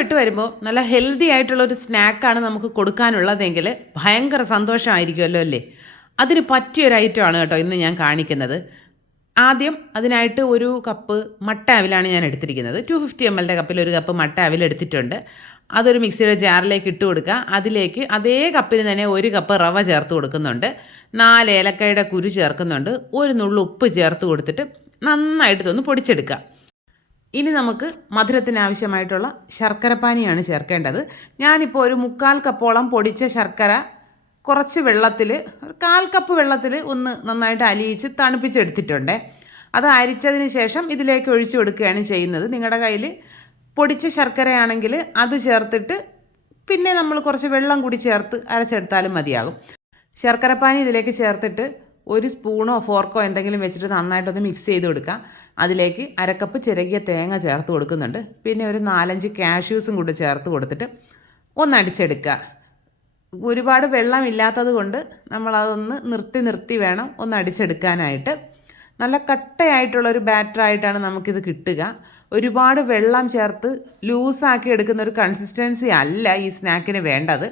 വിട്ട് വരുമ്പോൾ നല്ല ഹെൽത്തി ആയിട്ടുള്ളൊരു സ്നാക്കാണ് നമുക്ക് കൊടുക്കാനുള്ളതെങ്കിൽ ഭയങ്കര സന്തോഷമായിരിക്കുമല്ലോ അല്ലേ. അതിന് പറ്റിയൊരു ഐറ്റമാണ് കേട്ടോ ഇന്ന് ഞാൻ കാണിക്കുന്നത്. ആദ്യം അതിനായിട്ട് ഒരു കപ്പ് മട്ട അവിലാണ് ഞാൻ എടുത്തിരിക്കുന്നത്. 250 ml കപ്പിൽ ഒരു കപ്പ് മട്ട അവിൽ എടുത്തിട്ടുണ്ട്. അതൊരു മിക്സിയുടെ ജാറിലേക്ക് ഇട്ട് കൊടുക്കുക. അതിലേക്ക് അതേ കപ്പിന് തന്നെ ഒരു കപ്പ് റവ ചേർത്ത് കൊടുക്കുന്നുണ്ട്. 4 ഏലക്കയുടെ കുരു ചേർക്കുന്നുണ്ട്. ഒരു നുള്ളു ഉപ്പ് ചേർത്ത് കൊടുത്തിട്ട് നന്നായിട്ട് ഇതൊന്ന് പൊടിച്ചെടുക്കുക. ഇനി നമുക്ക് മധുരത്തിന് ആവശ്യമായിട്ടുള്ള ശർക്കരപ്പാനിയാണ് ചേർക്കേണ്ടത്. ഞാനിപ്പോൾ ഒരു 1/4 കപ്പോളം പൊടിച്ച ശർക്കര കുറച്ച് വെള്ളത്തിൽ, ഒരു 1/4 കപ്പ് വെള്ളത്തിൽ ഒന്ന് നന്നായിട്ട് അലിയിച്ച് തണുപ്പിച്ചെടുത്തിട്ടുണ്ട്. അത് അരിച്ചതിന് ശേഷം ഇതിലേക്ക് ഒഴിച്ചു കൊടുക്കുകയാണ് ചെയ്യുന്നത്. നിങ്ങളുടെ കയ്യിൽ പൊടിച്ച ശർക്കരയാണെങ്കിൽ അത് ചേർത്തിട്ട് പിന്നെ നമ്മൾ കുറച്ച് വെള്ളം കൂടി ചേർത്ത് അരച്ചെടുത്താലും മതിയാകും. ശർക്കരപ്പാനി ഇതിലേക്ക് ചേർത്തിട്ട് ഒരു സ്പൂണോ ഫോർക്കോ എന്തെങ്കിലും വെച്ചിട്ട് നന്നായിട്ടൊന്ന് മിക്സ് ചെയ്ത് കൊടുക്കുക. അതിലേക്ക് 1/2 കപ്പ് ചിരകിയ തേങ്ങ ചേർത്ത് കൊടുക്കുന്നുണ്ട്. പിന്നെ ഒരു 4-5 കാഷ്യൂസും കൂടി ചേർത്ത് കൊടുത്തിട്ട് ഒന്ന് അടിച്ചെടുക്കുക. ഒരുപാട് വെള്ളമില്ലാത്തത് കൊണ്ട് നമ്മളതൊന്ന് നിർത്തി വേണം ഒന്ന് അടിച്ചെടുക്കാനായിട്ട്. നല്ല കട്ടയായിട്ടുള്ളൊരു ബാറ്ററായിട്ടാണ് നമുക്കിത് കിട്ടുക. ഒരുപാട് വെള്ളം ചേർത്ത് ലൂസാക്കി എടുക്കുന്ന ഒരു കൺസിസ്റ്റൻസി അല്ല ഈ സ്നാക്കിന് വേണ്ടത്.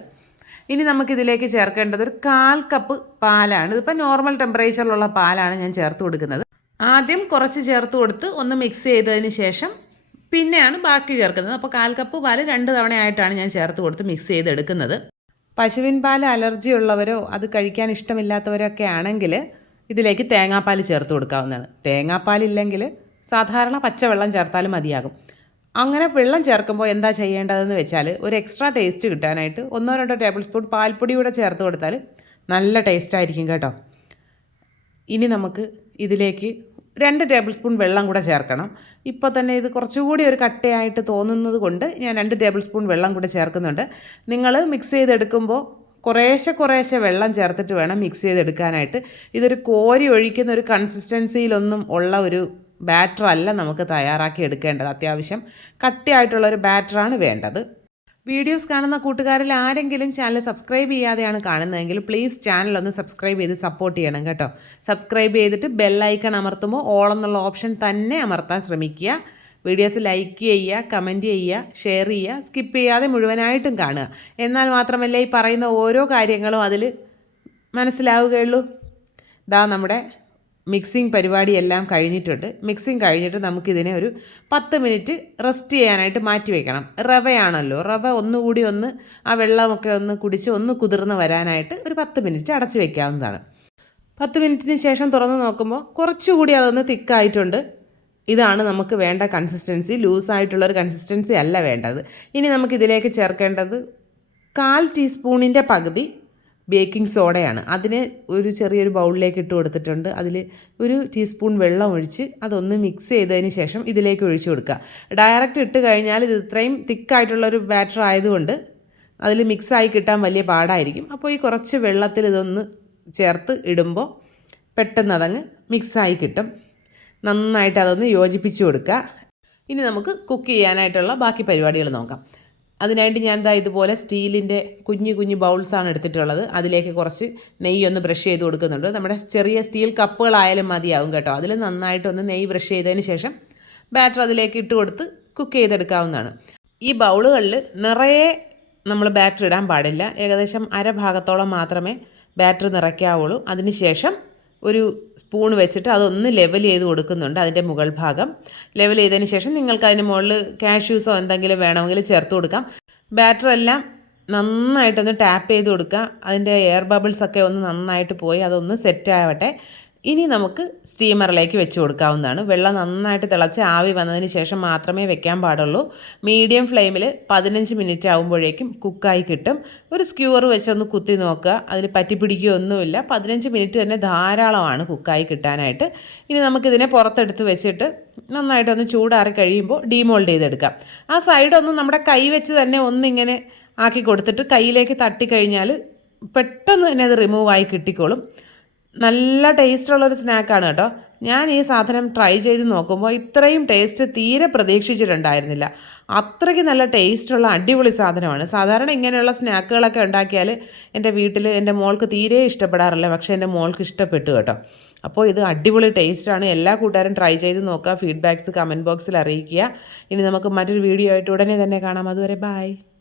ഇനി നമുക്കിതിലേക്ക് ചേർക്കേണ്ടത് ഒരു 1/4 കപ്പ് പാലാണ്. ഇതിപ്പോൾ നോർമൽ ടെമ്പറേച്ചറിലുള്ള പാലാണ് ഞാൻ ചേർത്ത് കൊടുക്കുന്നത്. ആദ്യം കുറച്ച് ചേർത്ത് കൊടുത്ത് ഒന്ന് മിക്സ് ചെയ്തതിന് ശേഷം പിന്നെയാണ് ബാക്കി ചേർക്കുന്നത്. അപ്പോൾ 1/4 കപ്പ് പാൽ 2 തവണയായിട്ടാണ് ഞാൻ ചേർത്ത് കൊടുത്ത് മിക്സ് ചെയ്തെടുക്കുന്നത്. പശുവിൻ പാൽ അലർജി ഉള്ളവരോ അത് കഴിക്കാൻ ഇഷ്ടമില്ലാത്തവരോ ഒക്കെ ആണെങ്കിൽ ഇതിലേക്ക് തേങ്ങാപ്പാൽ ചേർത്ത് കൊടുക്കാവുന്നതാണ്. തേങ്ങാപ്പാലില്ലെങ്കിൽ സാധാരണ പച്ചവെള്ളം ചേർത്താലും മതിയാകും. അങ്ങനെ വെള്ളം ചേർക്കുമ്പോൾ എന്താ ചെയ്യേണ്ടതെന്ന് വെച്ചാൽ ഒരു എക്സ്ട്രാ ടേസ്റ്റ് കിട്ടാനായിട്ട് 1-2 ടേബിൾ സ്പൂൺ പാൽപ്പൊടി കൂടെ ചേർത്ത് കൊടുത്താൽ നല്ല ടേസ്റ്റായിരിക്കും കേട്ടോ. ഇനി നമുക്ക് ഇതിലേക്ക് 2 ടേബിൾ സ്പൂൺ വെള്ളം കൂടെ ചേർക്കണം. ഇപ്പോൾ തന്നെ ഇത് കുറച്ചുകൂടി ഒരു കട്ടയായിട്ട് തോന്നുന്നത് കൊണ്ട് ഞാൻ 2 ടേബിൾ സ്പൂൺ വെള്ളം കൂടെ ചേർക്കുന്നുണ്ട്. നിങ്ങൾ മിക്സ് ചെയ്തെടുക്കുമ്പോൾ കുറേശ്ശെ വെള്ളം ചേർത്തിട്ട് വേണം മിക്സ് ചെയ്തെടുക്കാനായിട്ട്. ഇതൊരു കോരി ഒഴിക്കുന്ന ഒരു കൺസിസ്റ്റൻസിയിലൊന്നും ഉള്ള ഒരു ബാറ്റർ അല്ല നമുക്ക് തയ്യാറാക്കി എടുക്കേണ്ടത്. അത്യാവശ്യം കട്ടിയായിട്ടുള്ളൊരു ബാറ്ററാണ് വേണ്ടത്. വീഡിയോസ് കാണുന്ന കൂട്ടുകാരിൽ ആരെങ്കിലും ചാനൽ സബ്സ്ക്രൈബ് ചെയ്യാതെയാണ് കാണുന്നതെങ്കിൽ പ്ലീസ് ചാനലൊന്ന് സബ്സ്ക്രൈബ് ചെയ്ത് സപ്പോർട്ട് ചെയ്യണം കേട്ടോ. സബ്സ്ക്രൈബ് ചെയ്തിട്ട് ബെല്ലൈക്കൺ അമർത്തുമ്പോൾ ഓൾ എന്നുള്ള ഓപ്ഷൻ തന്നെ അമർത്താൻ ശ്രമിക്കുക. വീഡിയോസ് ലൈക്ക് ചെയ്യുക, കമൻറ്റ് ചെയ്യുക, ഷെയർ ചെയ്യുക, സ്കിപ്പ് ചെയ്യാതെ മുഴുവനായിട്ടും കാണുക. എന്നാൽ മാത്രമല്ലേ ഈ പറയുന്ന ഓരോ കാര്യങ്ങളും അതിൽ മനസ്സിലാവുകയുള്ളൂ. ദാ നമ്മുടെ മിക്സിങ് പരിപാടിയെല്ലാം കഴിഞ്ഞിട്ടുണ്ട്. മിക്സിങ് കഴിഞ്ഞിട്ട് നമുക്കിതിനെ ഒരു 10 മിനിറ്റ് റെസ്റ്റ് ചെയ്യാനായിട്ട് മാറ്റി വയ്ക്കണം. റവയാണല്ലോ, റവ ഒന്നുകൂടി ആ വെള്ളമൊക്കെ ഒന്ന് കുടിച്ച് ഒന്ന് കുതിർന്ന് വരാനായിട്ട് ഒരു 10 മിനിറ്റ് അടച്ച് വയ്ക്കാവുന്നതാണ്. 10 മിനിറ്റിന് ശേഷം തുറന്ന് നോക്കുമ്പോൾ കുറച്ചുകൂടി അതൊന്ന് തിക്കായിട്ടുണ്ട്. ഇതാണ് നമുക്ക് വേണ്ട കൺസിസ്റ്റൻസി. ലൂസായിട്ടുള്ളൊരു കൺസിസ്റ്റൻസി അല്ല വേണ്ടത്. ഇനി നമുക്കിതിലേക്ക് ചേർക്കേണ്ടത് 1/4 ടീസ്പൂണിൻ്റെ പകുതി ബേക്കിംഗ് സോഡയാണ്. അതിന് ഒരു ചെറിയൊരു ബൗളിലേക്ക് ഇട്ട് കൊടുത്തിട്ടുണ്ട്. അതിൽ 1 ടീസ്പൂൺ വെള്ളം ഒഴിച്ച് അതൊന്ന് മിക്സ് ചെയ്തതിന് ശേഷം ഇതിലേക്ക് ഒഴിച്ചു കൊടുക്കുക. ഡയറക്റ്റ് ഇട്ട് കഴിഞ്ഞാൽ ഇത് ഇത്രയും തിക്കായിട്ടുള്ളൊരു ബാറ്റർ ആയതുകൊണ്ട് അതിൽ മിക്സായി കിട്ടാൻ വലിയ പാടായിരിക്കും. അപ്പോൾ ഈ കുറച്ച് വെള്ളത്തിൽ ഇതൊന്ന് ചേർത്ത് ഇടുമ്പോൾ പെട്ടെന്ന് അതങ്ങ് മിക്സായി കിട്ടും. നന്നായിട്ട് അതൊന്ന് യോജിപ്പിച്ച് കൊടുക്കുക. ഇനി നമുക്ക് കുക്ക് ചെയ്യാനായിട്ടുള്ള ബാക്കി പരിപാടികൾ നോക്കാം. അതിനായിട്ട് ഞാൻ ഇതുപോലെ സ്റ്റീലിൻ്റെ കുഞ്ഞു ബൗൾസാണ് എടുത്തിട്ടുള്ളത്. അതിലേക്ക് കുറച്ച് നെയ്യൊന്ന് ബ്രഷ് ചെയ്ത് കൊടുക്കുന്നുണ്ട്. നമ്മുടെ ചെറിയ സ്റ്റീൽ കപ്പുകളായാലും മതിയാവും കേട്ടോ. അതിൽ നന്നായിട്ടൊന്ന് നെയ്യ് ബ്രഷ് ചെയ്തതിന് ശേഷം ബാറ്റർ അതിലേക്ക് ഇട്ട് കൊടുത്ത് കുക്ക് ചെയ്തെടുക്കാവുന്നതാണ്. ഈ ബൗളുകളിൽ നിറയെ നമ്മൾ ബാറ്റർ ഇടാൻ പാടില്ല. ഏകദേശം അരഭാഗത്തോളം മാത്രമേ ബാറ്റർ നിറയ്ക്കാവുള്ളൂ. അതിന് ശേഷം ഒരു സ്പൂൺ വെച്ചിട്ട് അതൊന്ന് ലെവൽ ചെയ്ത് കൊടുക്കുന്നുണ്ട്. അതിൻ്റെ മുകൾ ഭാഗം ലെവൽ ചെയ്തതിന് ശേഷം നിങ്ങൾക്ക് അതിന് മുകളിൽ കാഷ്യൂസോ എന്തെങ്കിലും വേണമെങ്കിൽ ചേർത്ത് കൊടുക്കാം. ബാറ്ററെല്ലാം നന്നായിട്ടൊന്ന് ടാപ്പ് ചെയ്ത് കൊടുക്കുക. അതിൻ്റെ എയർ ബബിൾസൊക്കെ ഒന്ന് നന്നായിട്ട് പോയി അതൊന്ന് സെറ്റ് ആവട്ടെ. ഇനി നമുക്ക് സ്റ്റീമറിലേക്ക് വെച്ച് കൊടുക്കാവുന്നതാണ്. വെള്ളം നന്നായിട്ട് തിളച്ച് ആവി വന്നതിന് ശേഷം മാത്രമേ വെക്കാൻ പാടുള്ളൂ. മീഡിയം ഫ്ലെയിമിൽ 15 മിനിറ്റ് ആകുമ്പോഴേക്കും കുക്കായി കിട്ടും. ഒരു സ്ക്യൂർ വെച്ചൊന്ന് കുത്തി നോക്കുക. അതിൽ പറ്റിപ്പിടിക്കുകയൊന്നുമില്ല. 15 മിനിറ്റ് തന്നെ ധാരാളമാണ് കുക്കായി കിട്ടാനായിട്ട്. ഇനി നമുക്കിതിനെ പുറത്തെടുത്ത് വെച്ചിട്ട് നന്നായിട്ടൊന്ന് ചൂടാറി കഴിയുമ്പോൾ ഡീമോൾഡ് ചെയ്തെടുക്കാം. ആ സൈഡൊന്നും നമ്മുടെ കൈ വെച്ച് തന്നെ ഒന്നിങ്ങനെ ആക്കി കൊടുത്തിട്ട് കയ്യിലേക്ക് തട്ടിക്കഴിഞ്ഞാൽ പെട്ടെന്ന് തന്നെ അത് റിമൂവായി കിട്ടിക്കോളും. നല്ല ടേസ്റ്റുള്ളൊരു സ്നാക്കാണ് കേട്ടോ. ഞാൻ ഈ സാധനം ട്രൈ ചെയ്ത് നോക്കുമ്പോൾ ഇത്രയും ടേസ്റ്റ് തീരെ പ്രതീക്ഷിച്ചിട്ടുണ്ടായിരുന്നില്ല. അത്രയ്ക്ക് നല്ല ടേസ്റ്റുള്ള അടിപൊളി സാധനമാണ്. സാധാരണ ഇങ്ങനെയുള്ള സ്നാക്കുകളൊക്കെ ഉണ്ടാക്കിയാൽ എൻ്റെ വീട്ടിൽ എൻ്റെ മോൾക്ക് തീരെ ഇഷ്ടപ്പെടാറില്ല. പക്ഷേ എൻ്റെ മോൾക്ക് ഇഷ്ടപ്പെട്ടു കേട്ടോ. അപ്പോൾ ഇത് അടിപൊളി ടേസ്റ്റാണ്. എല്ലാ കൂട്ടുകാരും ട്രൈ ചെയ്ത് നോക്കുക. ഫീഡ്ബാക്ക്സ് കമൻറ്റ് ബോക്സിൽ അറിയിക്കുക. ഇനി നമുക്ക് മറ്റൊരു വീഡിയോ ആയിട്ട് ഉടനെ തന്നെ കാണാം. അതുവരെ ബൈ.